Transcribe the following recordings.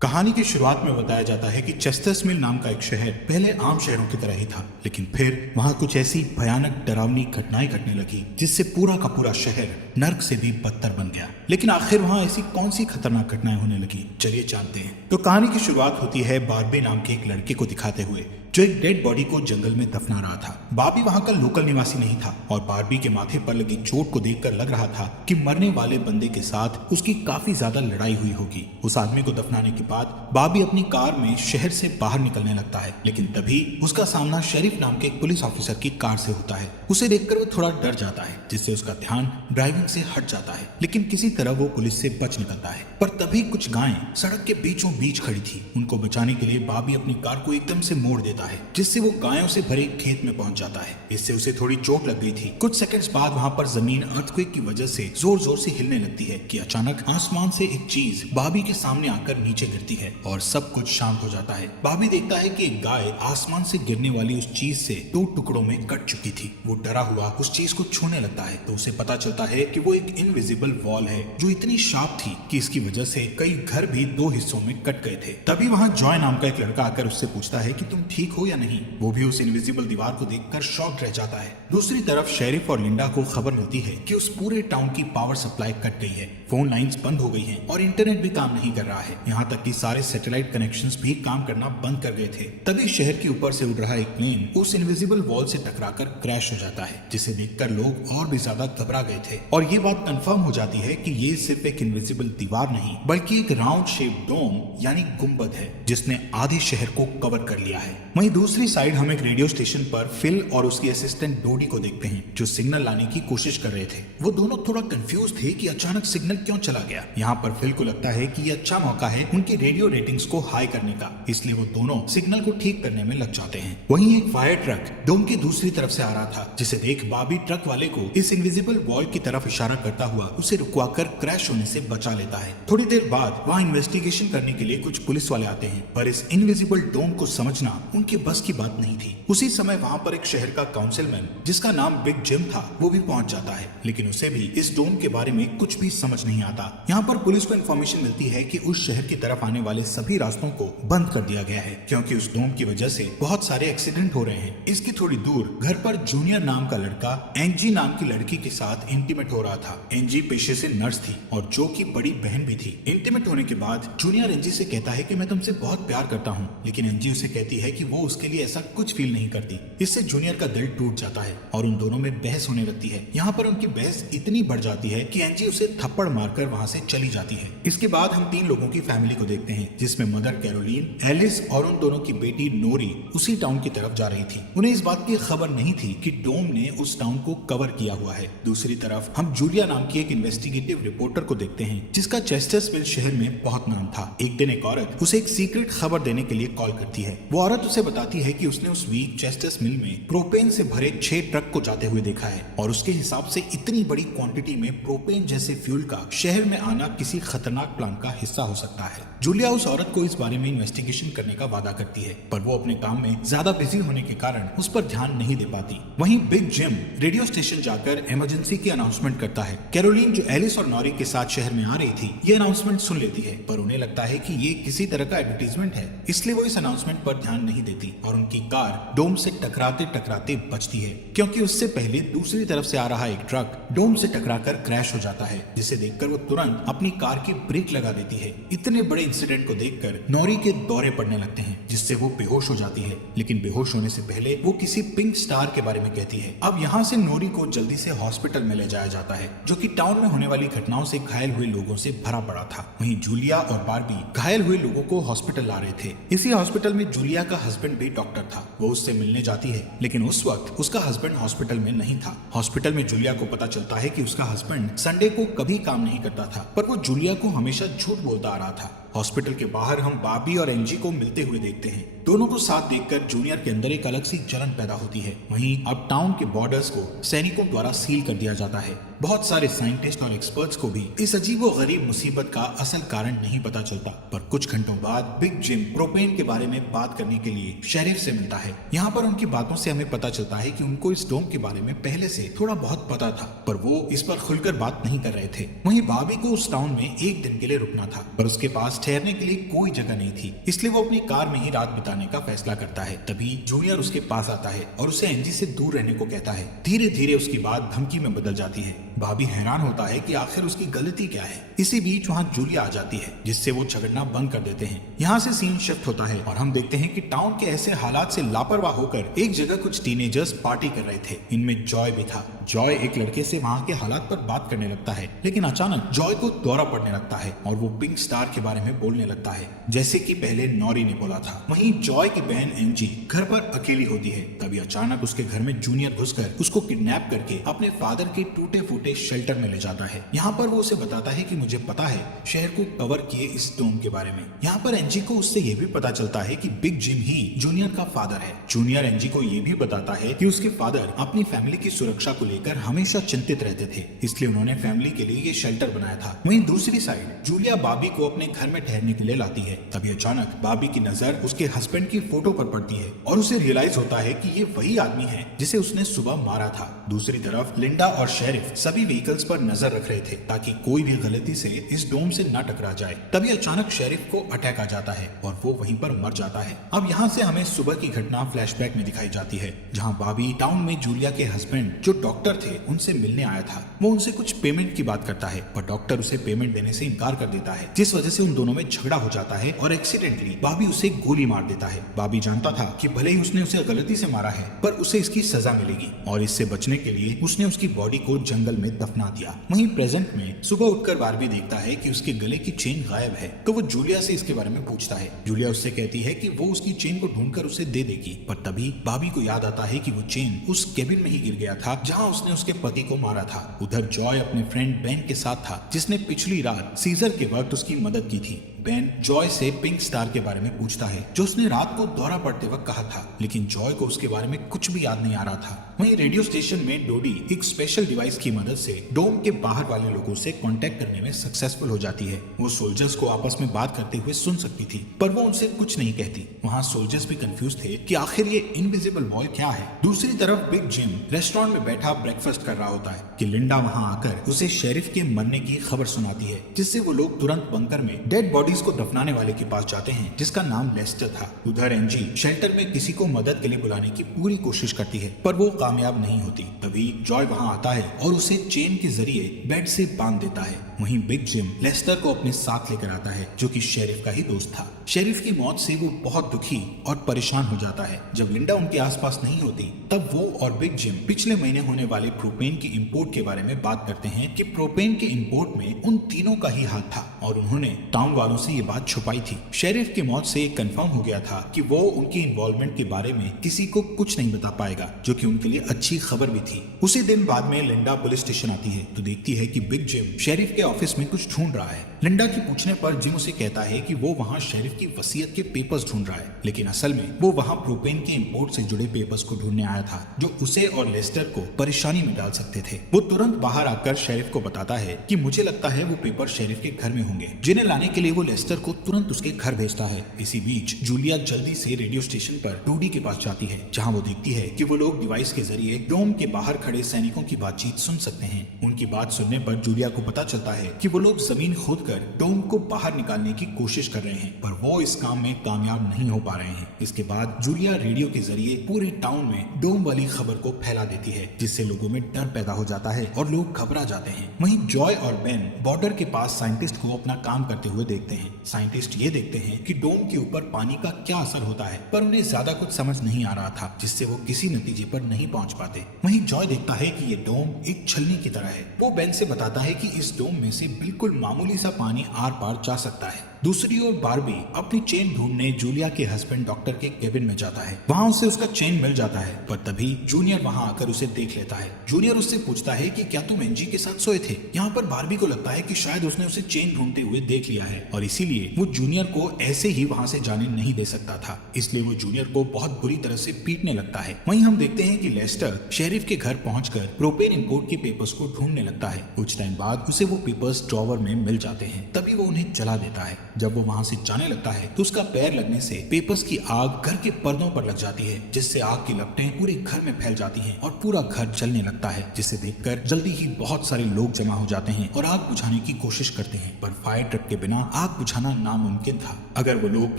कहानी की शुरुआत में बताया जाता है कि चेस्टर्समिल नाम का एक शहर पहले आम शहरों की तरह ही था, लेकिन फिर वहां कुछ ऐसी भयानक डरावनी घटनाएं घटने लगी जिससे पूरा का पूरा शहर नर्क से भी बदतर बन गया। लेकिन आखिर वहां ऐसी कौन सी खतरनाक घटनाएं होने लगी, चलिए जानते हैं। तो कहानी की शुरुआत होती है बार्बी नाम के एक लड़के को दिखाते हुए जो एक डेड बॉडी को जंगल में दफना रहा था। बार्बी वहां का लोकल निवासी नहीं था और बार्बी के माथे पर लगी चोट को देखकर लग रहा था कि मरने वाले बंदे के साथ उसकी काफी ज्यादा लड़ाई हुई होगी। उस आदमी को दफनाने के बाद बार्बी अपनी कार में शहर से बाहर निकलने लगता है, लेकिन तभी उसका सामना शेरिफ नाम के एक पुलिस ऑफिसर की कार से होता है। उसे देखकर वो थोड़ा डर जाता है, जिससे उसका ध्यान ड्राइविंग से हट जाता है, लेकिन किसी तरह वो पुलिस से बच निकलता है। पर तभी कुछ गायें सड़क के बीचों बीच खड़ी थी। उनको बचाने के लिए बार्बी अपनी कार को एकदम से मोड़ देता है, जिससे वो गायों से भरे खेत में पहुंच जाता है। इससे उसे थोड़ी चोट लग गई थी। कुछ सेकंड्स बाद वहां पर जमीन अर्थक्वेक की वजह से जोर जोर से हिलने लगती है कि अचानक आसमान से एक चीज बार्बी के सामने आकर नीचे गिरती है और सब कुछ शांत हो जाता है। बार्बी देखता है कि एक गाय आसमान से गिरने वाली उस चीज से 2 टुकड़ों में कट चुकी थी। वो डरा हुआ उस चीज को छूने लगता है तो उसे पता चलता है कि वो एक इनविजिबल वॉल है जो इतनी शार्प थी कि इसकी वजह से कई घर भी 2 हिस्सों में कट गए थे। तभी वहां जॉय नाम का एक लड़का आकर उससे पूछता है कि तुम ठीक हो या नहीं। वो भी उस इनविजिबल दीवार को देखकर शॉक्ड रह जाता है। दूसरी तरफ शेरिफ और लिंडा को खबर मिलती है कि उस पूरे टाउन की पावर सप्लाई कट गई है, फोन लाइंस बंद हो गई हैं और इंटरनेट भी काम नहीं कर रहा है। यहाँ तक कि सारे सैटेलाइट कनेक्शंस भी काम करना बंद कर गए थे। तभी शहर के ऊपर से उड़ रहा एक प्लेन उस इनविजिबल वॉल से टकराकर क्रैश हो जाता है, जिसे देखकर लोग और भी ज्यादा घबरा गए थे। और ये बात कंफर्म हो जाती है कि ये सिर्फ एक इनविजिबल दीवार नहीं बल्कि एक राउंड शेप डोम यानी गुंबद है, जिसने आधे शहर को कवर कर लिया है। वहीं दूसरी साइड हम एक रेडियो स्टेशन पर फिल और उसकी असिस्टेंट डोडी को देखते हैं जो सिग्नल लाने की कोशिश कर रहे थे। वो दोनों थोड़ा कंफ्यूज थे कि अचानक सिग्नल क्यों चला गया। यहाँ पर फिल को लगता है कि ये अच्छा मौका है उनकी रेडियो रेटिंग्स को हाई करने का, इसलिए वो दोनों सिग्नल को ठीक करने में लग जाते हैं। वहीं एक फायर ट्रक डोम की दूसरी तरफ से आ रहा था, जिसे देख बार्बी ट्रक वाले को इस इनविजिबल वॉल की तरफ इशारा करता हुआ उसे रुकवाकर क्रैश होने से बचा लेता है। थोड़ी देर बाद वहाँ इन्वेस्टिगेशन करने के लिए कुछ पुलिस वाले आते हैं, पर इस इनविजिबल डोम को समझना उनके बस की बात नहीं थी। उसी समय वहाँ पर एक शहर का काउंसिलमैन जिसका नाम बिग जिम था वो भी पहुंच जाता है, लेकिन उसे भी इस डोम के बारे में कुछ भी समझ नहीं आता। यहाँ पर पुलिस को इन्फॉर्मेशन मिलती है कि उस शहर की तरफ आने वाले सभी रास्तों को बंद कर दिया गया है, क्योंकि उस डोम की वजह से बहुत सारे एक्सीडेंट हो रहे हैं। इसकी थोड़ी दूर घर पर जूनियर नाम का लड़का एंजी नाम की लड़की के साथ इंटीमेट हो रहा था। एंजी पेशे से नर्स थी और जो की बड़ी बहन भी थी। इंटीमेट होने के बाद जूनियर एंजी से कहता है कि मैं तुमसे बहुत प्यार करता हूँ, लेकिन एंजी उसे कहती है कि वो उसके लिए ऐसा कुछ फील नहीं करती। इससे जूनियर का दिल टूट जाता है और उन दोनों में बहस होने लगती है। यहाँ पर उनकी बहस इतनी बढ़ जाती है कि एंजी उसे थप्पड़ मारकर वहाँ से चली जाती है। इसके बाद हम 3 लोगों की फैमिली को देखते हैं, जिसमें मदर कैरोलीन, एलिस और उन दोनों की बेटी नोरी उसी टाउन की तरफ जा रही थी। उन्हें इस बात की खबर नहीं थी कि डोम ने उस टाउन को कवर किया हुआ है। दूसरी तरफ हम जूलिया नाम की एक इन्वेस्टिगेटिव रिपोर्टर को देखते हैं, जिसका चेस्टर्सविल शहर में बहुत नाम था। एक दिन एक औरत उसे एक सीक्रेट खबर देने के लिए कॉल करती है। वो औरत उसे बताती है कि उसने उस वीक चेस्टर्सविल में प्रोपेन से भरे 6 ट्रक को जाते हुए देखा है और उसके हिसाब से इतनी बड़ी क्वांटिटी में प्रोपेन जैसे फ्यूल का शहर में आना किसी खतरनाक प्लान का हिस्सा हो सकता है। जूलिया उस औरत को इस बारे में इन्वेस्टिगेशन करने का वादा करती है, पर वो अपने काम में ज्यादा बिजी होने के कारण उस पर ध्यान नहीं दे पाती। वहीं बिग जिम रेडियो स्टेशन जाकर इमरजेंसी की अनाउंसमेंट करता है। कैरोलीन जो एलिस और नॉरी के साथ शहर में आ रही थी ये अनाउंसमेंट सुन लेती है, पर उन्हें लगता है कि ये किसी तरह का एडवर्टीजमेंट है, इसलिए वो इस अनाउंसमेंट पर ध्यान नहीं देती और उनकी कार डोम से टकराते टकराते बचती है, क्योंकि उससे पहले दूसरी तरफ से आ रहा एक ट्रक डोम से टकराकर क्रैश हो जाता है, जिसे देखकर वो तुरंत अपनी कार की ब्रेक लगा देती है। इतने बड़े इंसिडेंट को देखकर नॉरी के दौरे पड़ने लगते हैं, जिससे वो बेहोश हो जाती है, लेकिन बेहोश होने से पहले वो किसी पिंक स्टार के बारे में कहती है। अब यहाँ से नॉरी को जल्दी से हॉस्पिटल में ले जाया जाता है, जो कि टाउन में होने वाली घटनाओं से घायल हुए लोगों से भरा पड़ा था। वहीं जूलिया और बार्बी घायल हुए लोगों को हॉस्पिटल ला रहे थे। इसी हॉस्पिटल में जूलिया का हस्बैंड भी डॉक्टर था। वो उससे मिलने जाती है, लेकिन उस वक्त उसका हस्बैंड हॉस्पिटल में नहीं था। हॉस्पिटल में जूलिया को पता चलता है कि उसका हस्बैंड संडे को कभी काम नहीं करता था, पर वो जूलिया को हमेशा झूठ बोलता आ रहा था। हॉस्पिटल के बाहर हम बार्बी और एंजी को मिलते हुए देखते हैं। दोनों को साथ देखकर जूनियर के अंदर एक अलग सी जलन पैदा होती है। वहीं अब टाउन के बॉर्डर्स को सैनिकों द्वारा सील कर दिया जाता है। बहुत सारे साइंटिस्ट और एक्सपर्ट्स को भी इस अजीबोगरीब मुसीबत का असल कारण नहीं पता चलता, पर कुछ घंटों बाद बिग जिम प्रोपेन के बारे में बात करने के लिए शेरिफ से मिलता है। यहाँ पर उनकी बातों से हमें पता चलता है कि उनको इस डोम के बारे में पहले से थोड़ा बहुत पता था, पर वो इस पर खुलकर बात नहीं कर रहे थे। वहीं बॉबी को उस टाउन में एक दिन के लिए रुकना था, पर उसके पास ठहरने के लिए कोई जगह नहीं थी, इसलिए वो अपनी कार में ही रात बिताने का फैसला करता है। तभी जूनियर उसके पास आता है और उसे एंजी से दूर रहने को कहता है। धीरे धीरे उसकी बात धमकी में बदल जाती है। बॉबी हैरान होता है कि आखिर उसकी गलती क्या है। इसी बीच वहाँ जूलिया आ जाती है, जिससे वो झगड़ना बंद कर देते हैं। यहाँ से सीन शिफ्ट होता है और हम देखते हैं कि टाउन के ऐसे हालात से लापरवाह होकर एक जगह कुछ टीनेजर्स पार्टी कर रहे थे। इनमें जॉय भी था। जॉय एक लड़के से वहाँ के हालात पर बात करने लगता है, लेकिन अचानक जॉय को दौरा पड़ने लगता है और वो पिंक स्टार के बारे में बोलने लगता है, जैसे कि पहले नॉरी ने बोला था। वहीं जॉय की बहन एंजी घर पर अकेली होती है। तभी अचानक उसके घर में जूनियर घुसकर उसको किडनैप करके अपने फादर के टूटे फूटे शेल्टर में ले जाता है। यहाँ पर वो उसे बताता है कि मुझे पता है शहर को कवर किए इस डोम के बारे में। यहाँ पर एंजी को उससे ये भी पता चलता है कि बिग जिम ही जूनियर का फादर है। जूनियर एंजी को ये भी बताता है कि उसके फादर अपनी फैमिली की सुरक्षा को लेकर हमेशा चिंतित रहते थे, इसलिए उन्होंने फैमिली के लिए ये शेल्टर बनाया था। वहीं दूसरी साइड जूलिया बॉबी को अपने घर में ठहरने के लिए लाती है। तभी अचानक बॉबी की नजर उसके हस्बैंड की फोटो पर पड़ती है और उसे रियलाइज होता है कि ये वही आदमी है जिसे उसने सुबह मारा था। दूसरी तरफ लिंडा और शेरिफ सभी व्हीकल्स पर नजर रख रहे थे ताकि कोई भी गलती से इस डोम से न टकरा जाए। तभी अचानक शेरिफ को अटैक आ जाता है और वो वहीं पर मर जाता है। अब यहाँ से हमें सुबह की घटना फ्लैशबैक में दिखाई जाती है, जहाँ बॉबी टाउन में जूलिया के हस्बैंड जो डॉक्टर थे उनसे मिलने आया था। वो उनसे कुछ पेमेंट की बात करता है, पर डॉक्टर उसे पेमेंट देने से इनकार कर देता है, जिस वजह से उन दोनों में झगड़ा हो जाता है और एक्सीडेंटली बॉबी उसे गोली मार देता है। बॉबी जानता था कि भले ही उसने उसे गलती से मारा है, पर उसे इसकी सजा मिलेगी और इससे बचने के लिए उसने उसकी बॉडी को जंगल में दफना दिया। वहीं प्रेजेंट में सुबह उठकर बार्बी देखता है कि उसके गले की चेन गायब है, तो वो जूलिया से इसके बारे में पूछता है। जूलिया उससे कहती है कि वो उसकी चेन को ढूंढकर उसे दे देगी, पर तभी बॉबी को याद आता है कि वो चेन उस केबिन में ही गिर गया था जहां उसने उसके पति को मारा था। उधर जॉय अपने फ्रेंड बेन के साथ था, जिसने पिछली रात सीजर के वक्त उसकी मदद की थी। बेन जॉय से पिंक स्टार के बारे में पूछता है, जो उसने रात को दौरा पड़ते वक्त कहा था, लेकिन जॉय को उसके बारे में कुछ भी याद नहीं आ रहा था। वहीं रेडियो स्टेशन में डोडी एक स्पेशल डिवाइस की मदद से डोम के बाहर वाले लोगों से कांटेक्ट करने में सक्सेसफुल हो जाती है। वो सोल्जर्स को आपस में बात करते हुए सुन सकती थी, पर वो उनसे कुछ नहीं कहती। वहाँ सोल्जर्स भी कंफ्यूज थे कि आखिर ये इनविजिबल बॉय क्या है। दूसरी तरफ बिग जिम रेस्टोरेंट में बैठा ब्रेकफास्ट कर रहा होता है कि लिंडा वहाँ आकर उसे शेरिफ के मरने की खबर सुनाती है, जिससे वो लोग तुरंत बंकर में डेड बॉडीज को दफनाने वाले के पास जाते हैं, जिसका नाम लेस्टर था। उधर एंजी शेल्टर में किसी को मदद के लिए बुलाने की पूरी कोशिश करती है, पर वो कामयाब नहीं होती। तभी जॉय वहाँ आता है और उसे चेन के जरिए बेड से बांध देता है। वहीं बिग जिम लेस्टर को अपने साथ लेकर आता है, जो कि शेरिफ का ही दोस्त था। शेरिफ की मौत से वो बहुत दुखी और परेशान हो जाता है। जब लिंडा उनके आसपास नहीं होती, तब वो और बिग जिम पिछले महीने होने वाले प्रोपेन की इंपोर्ट के बारे में बात करते हैं कि प्रोपेन के इंपोर्ट में उन तीनों का ही हाथ था और उन्होंने टाउन वालों से ये बात छुपाई थी। शेरिफ की मौत से कंफर्म हो गया था कि वो उनकी इन्वॉल्वमेंट के बारे में किसी को कुछ नहीं बता पाएगा, जो कि उनके लिए अच्छी खबर भी थी। उसी दिन बाद में लिंडा पुलिस स्टेशन आती है तो देखती है कि बिग जिम शेरिफ के ऑफिस में कुछ ढूंढ रहा है। लिंडा की पूछने पर जिम उसे कहता है कि वो वहाँ शेरिफ की वसीयत के पेपर्स ढूंढ रहा है, लेकिन असल में वो वहाँ प्रोपेन के इंपोर्ट से जुड़े पेपर्स को ढूंढने आया था, जो उसे और लेस्टर को परेशानी में डाल सकते थे। वो तुरंत बाहर आकर शेरिफ को बताता है कि मुझे लगता है वो पेपर शेरिफ के घर में होंगे, जिन्हें लाने के लिए वो लेस्टर को तुरंत उसके घर भेजता है। इसी बीच जूलिया जल्दी से रेडियो स्टेशन पर डोडी के पास जाती है, जहाँ वो देखती है कि वो लोग डिवाइस के जरिए डोम के बाहर खड़े सैनिकों की बातचीत सुन सकते हैं। उनकी बात सुनने पर जूलिया को पता चलता है कि वो लोग जमीन खोदकर डोम को बाहर निकालने की कोशिश कर रहे हैं, पर वो इस काम में कामयाब नहीं हो पा रहे हैं। इसके बाद जूलिया रेडियो के जरिए पूरे टाउन में डोम वाली खबर को फैला देती है, जिससे लोगों में डर पैदा हो जाता है और लोग घबरा जाते हैं। वहीं जॉय और बेन बॉर्डर के पास साइंटिस्ट को अपना काम करते हुए देखते हैं। साइंटिस्ट ये देखते हैं कि डोम के ऊपर पानी का क्या असर होता है, पर उन्हें ज्यादा कुछ समझ नहीं आ रहा था, जिससे वो किसी नतीजे पर नहीं पहुंच पाते। वहीं जॉय देखता है कि ये डोम एक छलनी की तरह है। वो बेन से बताता है कि इस डोम में से बिल्कुल मामूली सा पानी आर पार जा सकता है, दूसरी ओर बार्बी अपनी चेन ढूंढने जूलिया के हस्बैंड डॉक्टर के केबिन में जाता है। वहाँ उसे उसका चेन मिल जाता है, पर तभी जूनियर वहाँ आकर उसे देख लेता है। जूनियर उससे पूछता है कि क्या तुम एंजी के साथ सोए थे। यहाँ पर बार्बी को लगता है कि शायद उसने उसे चेन ढूंढते हुए देख लिया है और इसीलिए वो जूनियर को ऐसे ही वहाँ से जाने नहीं दे सकता था, इसलिए वो जूनियर को बहुत बुरी तरह से पीटने लगता है। वहीं हम देखते हैं कि लेस्टर शेरिफ के घर पहुंचकर प्रोपेन इंपोर्ट के पेपर्स को ढूंढने लगता है। कुछ टाइम बाद उसे वो पेपर्स ड्रॉवर में मिल जाते हैं, तभी वो उन्हें जला देता है। जब वो वहाँ से जाने लगता है तो उसका पैर लगने से पेपर्स की आग घर के पर्दों पर लग जाती है, जिससे आग की लपटें पूरे घर में फैल जाती हैं और पूरा घर जलने लगता है, जिसे देखकर जल्दी ही बहुत सारे लोग जमा हो जाते हैं और आग बुझाने की कोशिश करते हैं, पर फायर ट्रक के बिना आग बुझाना नामुमकिन था। अगर वो लोग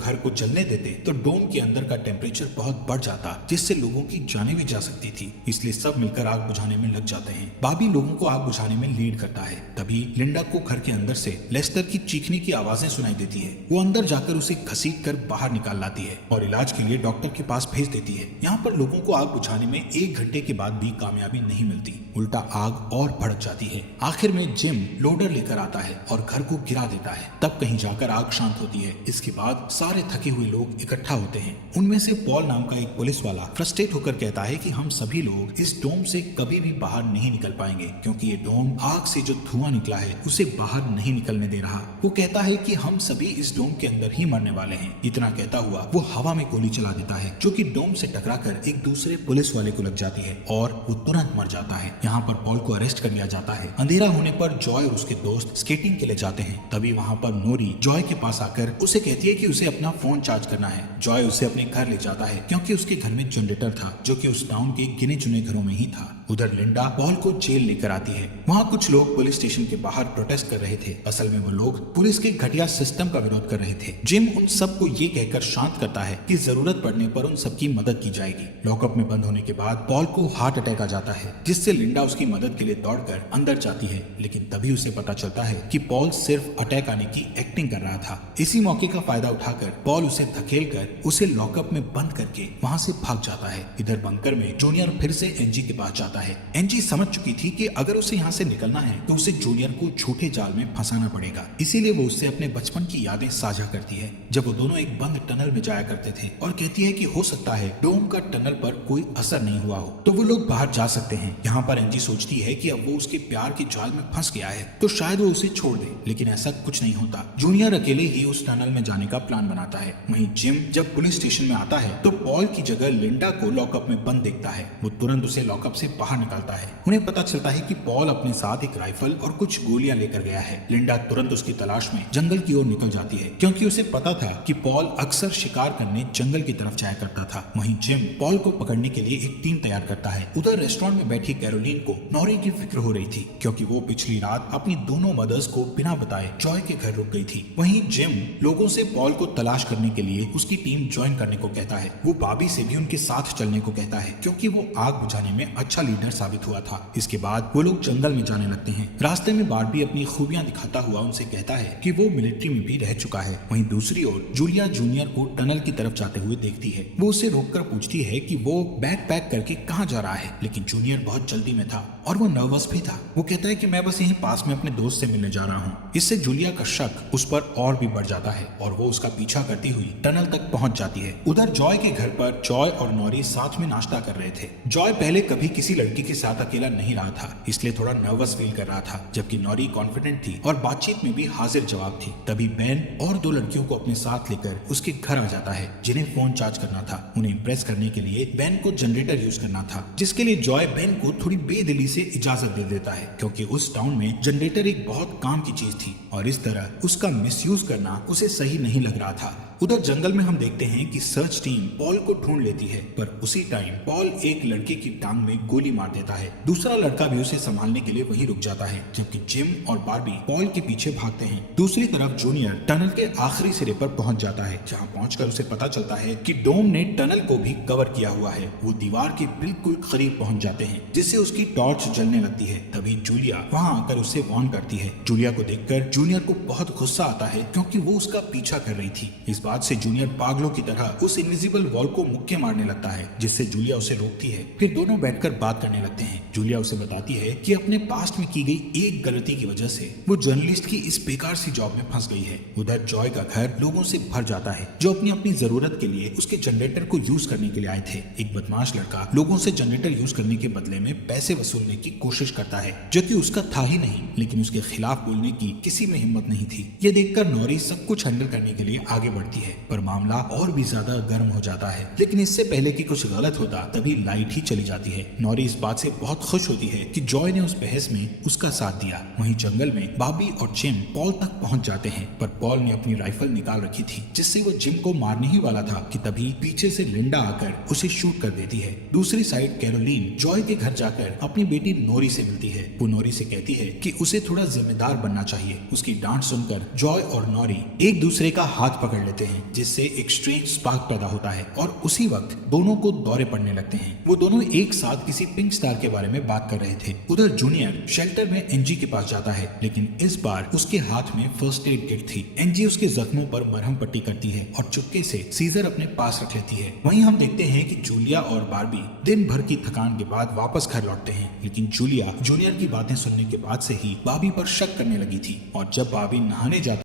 घर को जलने देते तो डोम के अंदर का टेम्परेचर बहुत बढ़ जाता, जिससे लोगों की जानें भी जा सकती थी, इसलिए सब मिलकर आग बुझाने में लग जाते हैं। बाबी लोगों को आग बुझाने में लीड करता है। तभी लिंडा को घर के अंदर से लेस्टर की चीखने की आवाजें सुनाई देती है। वो अंदर जाकर उसे घसीट कर बाहर निकाल लाती है और इलाज के लिए डॉक्टर के पास भेज देती है। यहाँ पर लोगों को आग बुझाने में 1 घंटे के बाद भी कामयाबी नहीं मिलती, उल्टा आग और भड़क जाती है। आखिर में जिम लोडर लेकर आता है और घर को गिरा देता है, तब कहीं जाकर आग शांत होती है। इसके बाद सारे थके हुए लोग इकट्ठा होते हैं। उनमें से पॉल नाम का एक पुलिस वाला फ्रस्ट्रेट होकर कहता है कि हम सभी लोग इस डोम से कभी भी बाहर नहीं निकल पाएंगे, क्योंकि ये डोम आग से जो धुआं निकला है उसे बाहर नहीं निकलने दे रहा। वो कहता है कि हम सभी इस डोम के अंदर ही मरने वाले हैं। इतना कहता हुआ वो हवा में गोली चला देता है, जो कि डोम से टकराकर एक दूसरे पुलिस वाले को लग जाती है और वो तुरंत मर जाता है। यहाँ पर पॉल को अरेस्ट कर लिया जाता है। अंधेरा होने पर जॉय और उसके दोस्त स्केटिंग के लिए जाते हैं। तभी वहाँ पर नोरी जॉय के पास आकर उसे कहती है कि उसे अपना फोन चार्ज करना है। जॉय उसे अपने घर ले जाता है, क्योंकि उसके घर में जनरेटर था, जो कि उस टाउन के गिने चुने घरों में ही था। उधर लिंडा पॉल को जेल लेकर आती है। वहाँ कुछ लोग पुलिस स्टेशन के बाहर प्रोटेस्ट कर रहे थे। असल में वो लोग पुलिस के घटिया सिस्टम का विरोध कर रहे थे। जिम उन सबको ये कहकर शांत करता है कि जरूरत पड़ने पर उन सबकी मदद की जाएगी। लॉकअप में बंद होने के बाद पॉल को हार्ट अटैक आ जाता है, जिससे लिंडा उसकी मदद के लिए दौड़कर अंदर जाती है, लेकिन तभी उसे पता चलता है कि पॉल सिर्फ अटैक आने की एक्टिंग कर रहा था। इसी मौके का फायदा उठाकर पॉल उसे धकेलकर उसे लॉकअप में बंद करके वहाँ से भाग जाता है। इधर बंकर में जूनियर फिर से एनजी के पास जाता है। एनजी समझ चुकी थी कि अगर उसे यहाँ से निकलना है तो उसे जूनियर को झूठे जाल में फंसाना पड़ेगा, इसीलिए वो उससे अपने बचपन की यादें साझा करती है, जब वो दोनों एक बंद टनल में जाया करते थे, और कहती है कि हो सकता है डोम का टनल पर कोई असर नहीं हुआ हो तो वो लोग बाहर जा सकते हैं। यहाँ पर एनजी सोचती है कि अब वो उसके प्यार के जाल में फंस गया है तो शायद वो उसे छोड़ दे, लेकिन ऐसा कुछ नहीं होता। जूनियर अकेले ही उस टनल में जाने का प्लान बनाता है। वहीं जिम जब पुलिस स्टेशन में आता है तो पॉल की जगह लिंडा को लॉकअप में बंद देखता है। वो तुरंत उसे लॉकअप से बाहर निकालता है। उन्हें पता चलता है कि पॉल अपने साथ एक राइफल और कुछ गोलियां लेकर गया है। लिंडा तुरंत उसकी तलाश में जंगल की ओर निकल जाती है, क्योंकि उसे पता था कि पॉल अक्सर शिकार करने जंगल की तरफ जाया करता था। वहीं जिम पॉल को पकड़ने के लिए एक टीम तैयार करता है। उधर रेस्टोरेंट में बैठी कैरोलीन को नॉरी की फिक्र हो रही थी, क्योंकि वो पिछली रात अपनी दोनों मदर्स को बिना बताए जॉय के घर रुक गई थी। वहीं जिम लोगों से पॉल को तलाश करने के लिए उसकी टीम ज्वाइन करने को कहता है। वो बाबी से भी उनके साथ चलने को कहता है, क्योंकि वो आग बुझाने में अच्छा लीडर साबित हुआ था। इसके बाद वो लोग जंगल में जाने लगते हैं। रास्ते में बार्बी अपनी खूबियां दिखाता हुआ उनसे कहता है कि वो मिलिट्री में भी रह चुका है। वहीं दूसरी ओर जूलिया जूनियर को टनल की तरफ जाते हुए देखती है। वो उसे रोककर पूछती है कि वो बैग पैक करके कहाँ जा रहा है, लेकिन जूनियर बहुत जल्दी में था और वो नर्वस भी था। वो कहता है कि मैं बस यहीं पास में अपने दोस्त से मिलने जा रहा हूँ। इससे जूलिया का शक उस पर और भी बढ़ जाता है और वो उसका पीछा करती हुई टनल तक पहुंच जाती है। उधर जॉय के घर पर जॉय और नॉरी साथ में नाश्ता कर रहे थे। जॉय पहले कभी किसी लड़की के साथ अकेला नहीं रहा था, इसलिए थोड़ा नर्वस फील कर रहा था, जबकि नॉरी कॉन्फिडेंट थी और बातचीत में भी हाजिर जवाब थी। तभी बेन और 2 लड़कियों को अपने साथ लेकर उसके घर आ जाता है, जिन्हें फोन चार्ज करना था। उन्हें इम्प्रेस करने के लिए बेन को जनरेटर यूज करना था, जिसके लिए जॉय बेन को थोड़ी बेदिली से इजाजत दे देता है, क्योंकि उस टाउन में जनरेटर एक बहुत काम की चीज थी और इस तरह उसका मिसयूज करना उसे सही नहीं लग रहा था। उधर जंगल में हम देखते हैं कि सर्च टीम पॉल को ढूंढ लेती है, पर उसी टाइम पॉल एक लड़के की टांग में गोली मार देता है। दूसरा लड़का भी उसे संभालने के लिए वहीं रुक जाता है, जबकि जिम और बार्बी पॉल के पीछे भागते हैं। दूसरी तरफ जूनियर टनल के आखिरी सिरे पर पहुंच जाता है, जहां पहुंचकर उसे पता चलता है कि डोम ने टनल को भी कवर किया हुआ है। वो दीवार के बिल्कुल करीब पहुंच जाते हैं, जिससे उसकी टॉर्च जलने लगती है। तभी जूलिया वहां आकर उसे वार्न करती है। जूलिया को देखकर जूनियर को बहुत गुस्सा आता है, क्योंकि वो उसका पीछा कर रही थी। इस बात से जूनियर पागलों की तरह उस इनविजिबल वॉल को मुक्के मारने लगता है, जिससे जूलिया उसे रोकती है। फिर दोनों बैठकर बात करने लगते हैं। जूलिया उसे बताती है कि अपने पास्ट में की गई एक गलती की वजह से वो जर्नलिस्ट की इस बेकार सी जॉब में फंस गई है। उधर जॉय का घर लोगों से भर जाता है जो अपनी अपनी जरूरत के लिए उसके जनरेटर को यूज करने के लिए आए थे। एक बदमाश लड़का लोगों से जनरेटर यूज करने के बदले में पैसे वसूलने की कोशिश करता है, जो कि उसका था ही नहीं, लेकिन उसके खिलाफ बोलने की किसी में हिम्मत नहीं थी। ये देखकर नॉरी सब कुछ हैंडल करने के लिए आगे बढ़ती है, पर मामला और भी ज्यादा गर्म हो जाता है। लेकिन इससे पहले कि कुछ गलत होता तभी लाइट ही चली जाती है। नॉरी इस बात से बहुत खुश होती है कि जॉय ने उस बहस में उसका साथ दिया। वहीं जंगल में बॉबी और जिम पॉल तक पहुंच जाते हैं, पर पॉल ने अपनी राइफल निकाल रखी थी, जिससे वो जिम को मारने ही वाला था कि तभी पीछे से लिंडा आकर उसे शूट कर देती है। दूसरी साइड कैरोलीन जॉय के घर जाकर अपनी बेटी नोरी से मिलती है। वो नोरी से कहती है कि उसे थोड़ा जिम्मेदार बनना चाहिए। उसकी डांट सुनकर जॉय और नोरी एक दूसरे का हाथ पकड़ लेते हैं, जिससे एक स्ट्रेंज स्पार्क पैदा होता है और उसी वक्त दोनों को दौरे पड़ने लगते हैं। वो दोनों एक साथ किसी पिंक स्टार के बारे में बात कर रहे थे। उधर जूनियर शेल्टर में एनजी के पास जाता है, लेकिन इस बार उसके हाथ में फर्स्ट एड किट थी। एनजी उसके जख्मों पर मरहम पट्टी करती है और चुपके से सीजर अपने पास रख लेती है। वहीं हम देखते हैं कि जूलिया और बार्बी दिन भर की थकान के बाद वापस घर लौटते हैं, लेकिन जूलिया जूनियर की बातें सुनने के बाद से ही बार्बी पर शक करने लगी थी और जब बार्बी नहाने जाती